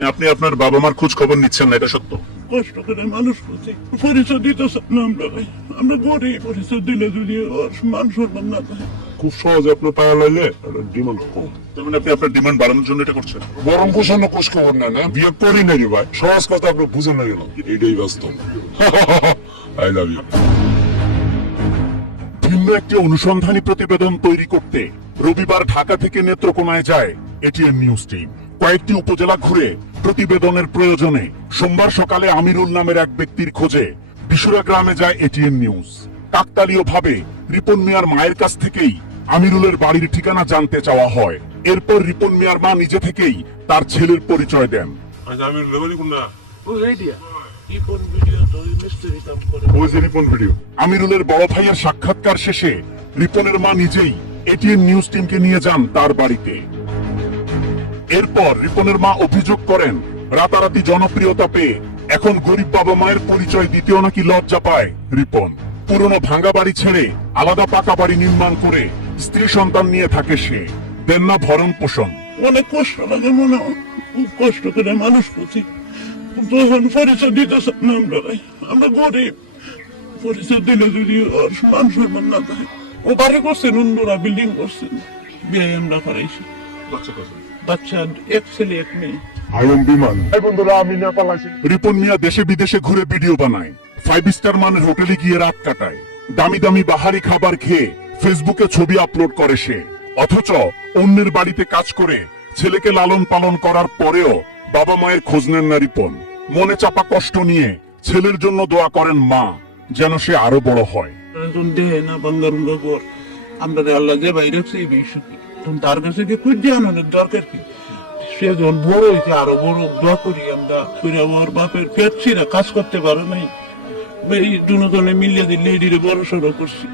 আপনি আপনার বাবা মার খোঁজ খবর নিচ্ছেন না, এটা সত্য? কষ্ট করে মানুষ করছি, পরিচয় দিতেছে না আমরা ভাই। আমরা গরিব, পরিচয় দিলে যদি ওর মান সম্মান না থাকে। খুব সহজে আপনার পায়া লাইলে ডিমান্ড কম। তার মানে আপনি আপনার ডিমান্ড বাড়ানোর জন্য এটা করছেন? বরং কোশানো কোষ খবর না না বিয়ে করি না রে ভাই, সহজ কথা আপনি বুঝেন না কেন? এটাই বাস্তব। I love you. ভিন্ন একটি অনুসন্ধানী প্রতিবেদন তৈরি করতে রবিবার ঢাকা থেকে নেত্রকোনায় যায় এটিএন নিউজ টিম। কয়েকটি উপজেলা ঘুরে প্রতিবেদনের প্রয়োজনে সোমবার সকালে আমিরুল নামের এক ব্যক্তির খোঁজে বিশুরা গ্রামে যায় এটিএন নিউজ। কাকতালীয়ভাবে রিপন মিয়ার মায়ের কাছ থেকেই আমিরুলের বাড়ির ঠিকানা জানতে চাওয়া হয়। এরপর রিপন মিয়ার মা নিজে থেকেই তার ছেলের পরিচয় দেন। আমির লেবানি কোন না ওই যে রিপন ভিডিও। আমিরুলের বড় ভাইয়ের সাক্ষাৎকার শেষে রিপনের মা নিজেই এটিএন নিউজ টিমকে নিয়ে যান তার বাড়িতে। এরপর রিপনের মা অভিযোগ করেন, রাতারাতি জনপ্রিয়তা পেয়ে এখন গরিব বাবা মায়ের পরিচয় দিতেও নাকি লজ্জা পায় রিপন। পুরনো ভাঙ্গা বাড়ি ছেড়ে আলাদা পাকা বাড়ি নির্মাণ করে স্ত্রী সন্তান নিয়ে থাকে সে। দেন না ভরণ পোষণ। অনেক কষ্ট লাগে মনে হয়, খুব কষ্ট করে মানুষ করছি, তখন পরিচয় দিতেছে না আমরা ভাই। আমরা গরিব, পরিচয় দিলে যদি ওর মান সম্মান না থাকে। ও বাড়ি করছেন, অন্যরা বিল্ডিং করছেন, বিয়ে আমরা করাইছি। বাচ্চা এক ছেলে এক মেয়ে। বিমান বন্ধুরা, আমি নেপাল আছি। রিপন মিয়া দেশে বিদেশে ঘুরে ভিডিও বানায়, 5 স্টার মানের হোটেলে গিয়ে রাত কাটায়, দামি দামি বাহারি খাবার খেয়ে ফেসবুকে ছবি আপলোড করে সে। অথচ অন্যের বাড়িতে কাজ করে ছেলেকে লালন পালন করার পরেও বাবা মায়ের খোঁজ নেন না রিপন। মনে চাপা কষ্ট নিয়ে ছেলের জন্য দোয়া করেন মা, যেন সে আরো বড় হয়। দেহে না বাঙ্গারুঙ্গা গর, আমরা আল্লাহ যে বাইরে সেই বেশি তার কাছে কি খুঁজে আনানোর দরকার কি? সে যখন বড় হয়েছে আরো বড় দোয়া করি আমরা। ওর বাপের পেট ছিঁড়া কাজ করতে পারে নাই, এই দুজনে মিলিয়ে দিলে এটিরে বড় সড়ো করছি।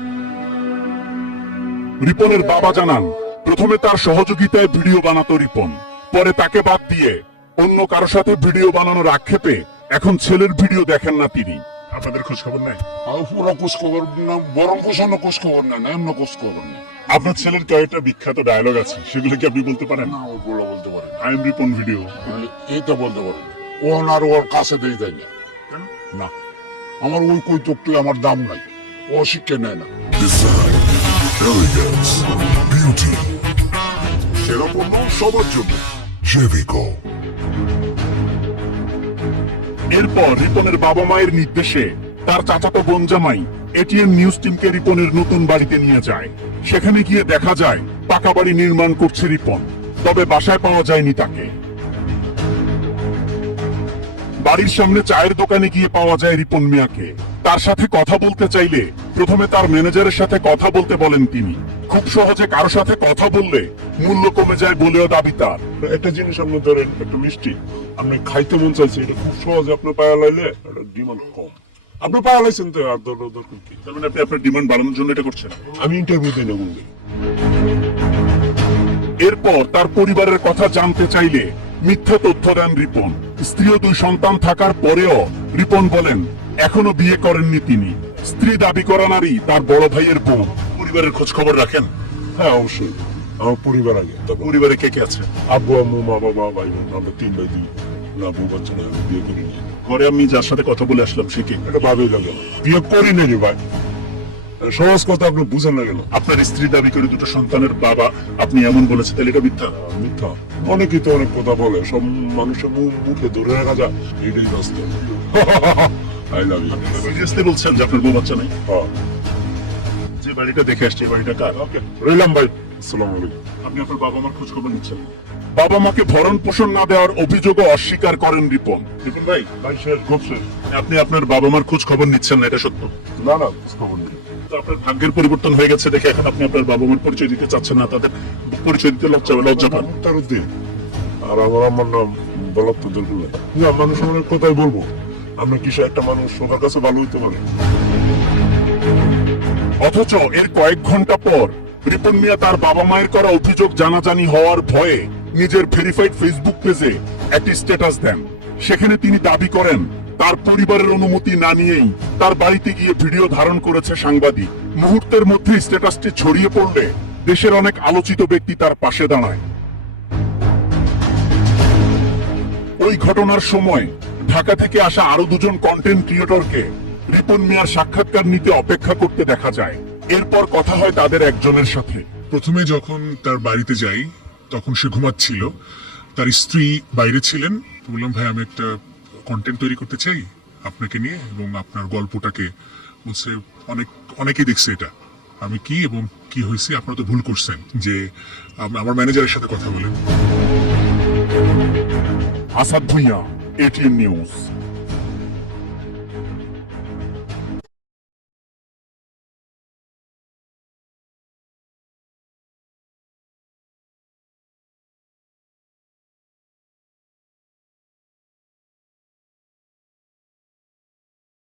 রিপনের বাবা জানান, প্রথমে তার সহযোগিতায় ভিডিও বানাতো রিপন, পরে তাকে বাদ দিয়ে অন্য কারো সাথে ভিডিও বানানোর আক্ষেপে এখন ছেলের ভিডিও দেখেন না তিনি। আপনাদের খোঁজ খবর নেই? পুরো কোষ খবর না, বরং কোশানো কোষ খবর না না এমন কোষ খবর না। আপনার ছেলের কয়েকটা বিখ্যাত ডায়লগ আছে, সেগুলো কি আপনি বলতে পারেন? না ওগুলো বলতে পারেন, আই এম রিপন ভিডিও। এই তো বলতে পারেন। ও আর ওর কাছে দেই দেয় না। না, আমার ওই কৌতুকটি আমার দাম নাই, ও শিক্ষা নেয় না। Elegance, beauty, সেরা পণ্য সবার জন্য। Jevico. এরপর রিপনের বাবা মায়ের নির্দেশে তার চাচাতো বোন জামাই এটিএন নিউজ টিমকে রিপনের নতুন বাড়িতে নিয়ে যায়। সেখানে গিয়ে দেখা যায় পাকা বাড়ি নির্মাণ করছে রিপন, তবে বাসায় পাওয়া যায়নি তাকে। বাড়ির সামনে চায়ের দোকানে গিয়ে পাওয়া যায় রিপন মিয়াকে। তার সাথে কথা বলতে চাইলে প্রথমে তার ম্যানেজারের সাথে কথা বলতে বলেন তিনি। খুব সহজে কারো সাথে কথা বললে মূল্য কমে যায় বলেও দাবি তার। একটা জিনিস আপনি ধরেন, একটা মিষ্টি আপনি খাইতে মন চাইছে, এটা খুব সহজে আপনার পায়া লাইলে ডিমান্ড কম। আপনি পায়া লাইছেন তো আর দরকার কি? তার মানে আপনি আপনার ডিমান্ড বাড়ানোর জন্য এটা করছেন? আমি ইন্টারভিউ দিই না বন্ধু। এরপর তার পরিবারের কথা জানতে চাইলে মিথ্যা তথ্য দেন রিপন। স্ত্রী ও 2 সন্তান থাকার পরেও রিপন বলেন এখনো বিয়ে করেননি তিনি। স্ত্রী দাবি করা নারী তার বড় ভাইয়ের বোন। পরিবারের খোঁজ খবর রাখেন? হ্যাঁ অবশ্যই, আমার পরিবার আগে। পরিবারে কে কে আছে? আব্বু আম্মু মা বাবা ভাই বোন, আমরা 3 ভাই 2 না, বউ বাচ্চা না, আমি বিয়ে করিনি। ঘরে আমি যার সাথে কথা বলে আসলাম সে কে? এটা ভাবেই লাগে না, বিয়ে করি না রে ভাই। সহজ কথা আপনি বুঝেন না কেন? আপনার স্ত্রী দাবি করে 2 সন্তানের বাবা, আপনি এমন বলেছেন, তাহলে এটা মিথ্যা? মিথ্যা। অনেকেই তো অনেক কথা বলে, সব মানুষের মুখে ধরে রাখা যায়, এটাই বাস্তব। I love you. সিরিয়াসলি বলছেন যে আপনার বউ বাচ্চা নাই? হ্যাঁ। যে বাড়িটা দেখে আসছে এই বাড়িটা কার? ওকে, রইলাম ভাই। আসসালামু আলাইকুম। আপনি আপনার বাবা মার খোঁজ খবর নিচ্ছেন? বাবা মাকে ভরণ পোষণ না দেওয়ার অভিযোগও অস্বীকার করেন রিপন। রিপন ভাই, ভাই শেষ খুব শেষ। আপনি আপনার বাবা মার খোঁজ খবর নিচ্ছেন না, এটা সত্য? না না, খোঁজ খবর নেই। তো আপনার ভাগ্যের পরিবর্তন হয়ে গেছে দেখে এখন আপনি আপনার বাবা মার পরিচয় দিতে চাচ্ছেন না, তাদের পরিচয় দিতে লজ্জা পান। তার উদ্দিন আর আমার নাম বলার তো দরকার নেই। না, মানুষ অনেক কথাই বলবো, আমরা কিসে একটা মানুষ সবার কাছে ভালো হইতে পারে। অথচ এর কয়েক ঘন্টা পর রিপন মিয়া তার বাবা মায়ের করা অভিযোগ জানাজানি হওয়ার ভয়ে নিজের ভেরিফাইড ফেসবুক পেজে একটি স্ট্যাটাস দেন। সেখানে তিনি দাবি করেন তার পরিবারের অনুমতি না নিয়েই তার বাড়িতে গিয়ে ভিডিও ধারণ করেছে সাংবাদিক। মুহূর্তের মধ্যে স্ট্যাটাসটি ছড়িয়ে পড়লে দেশের অনেক আলোচিত ব্যক্তি তার পাশে দাঁড়ায়। ওই ঘটনার সময় ঢাকা থেকে আসা আরো দুজন কন্টেন্ট ক্রিয়েটরকে রিপন মিয়ার সাক্ষাৎকার নিতে অপেক্ষা করতে দেখা যায়। এরপর কথা হয় তাদের একজনের সাথে। প্রথমে যখন তার বাড়িতে যাই তখন সে ঘুমাচ্ছিল, তার স্ত্রী বাইরে ছিলেন। বললাম ভাই আমি একটা কন্টেন্ট তৈরি করতে চাই আপনাকে নিয়ে এবং আপনার গল্পটাকে। বলছে অনেকেই দেখছে এটা, আমি কি এবং কি হয়েছে, আপনারা তো ভুল করছেন, যে আমার ম্যানেজারের সাথে কথা বলেন। Asad Bhuiyan, ATN news.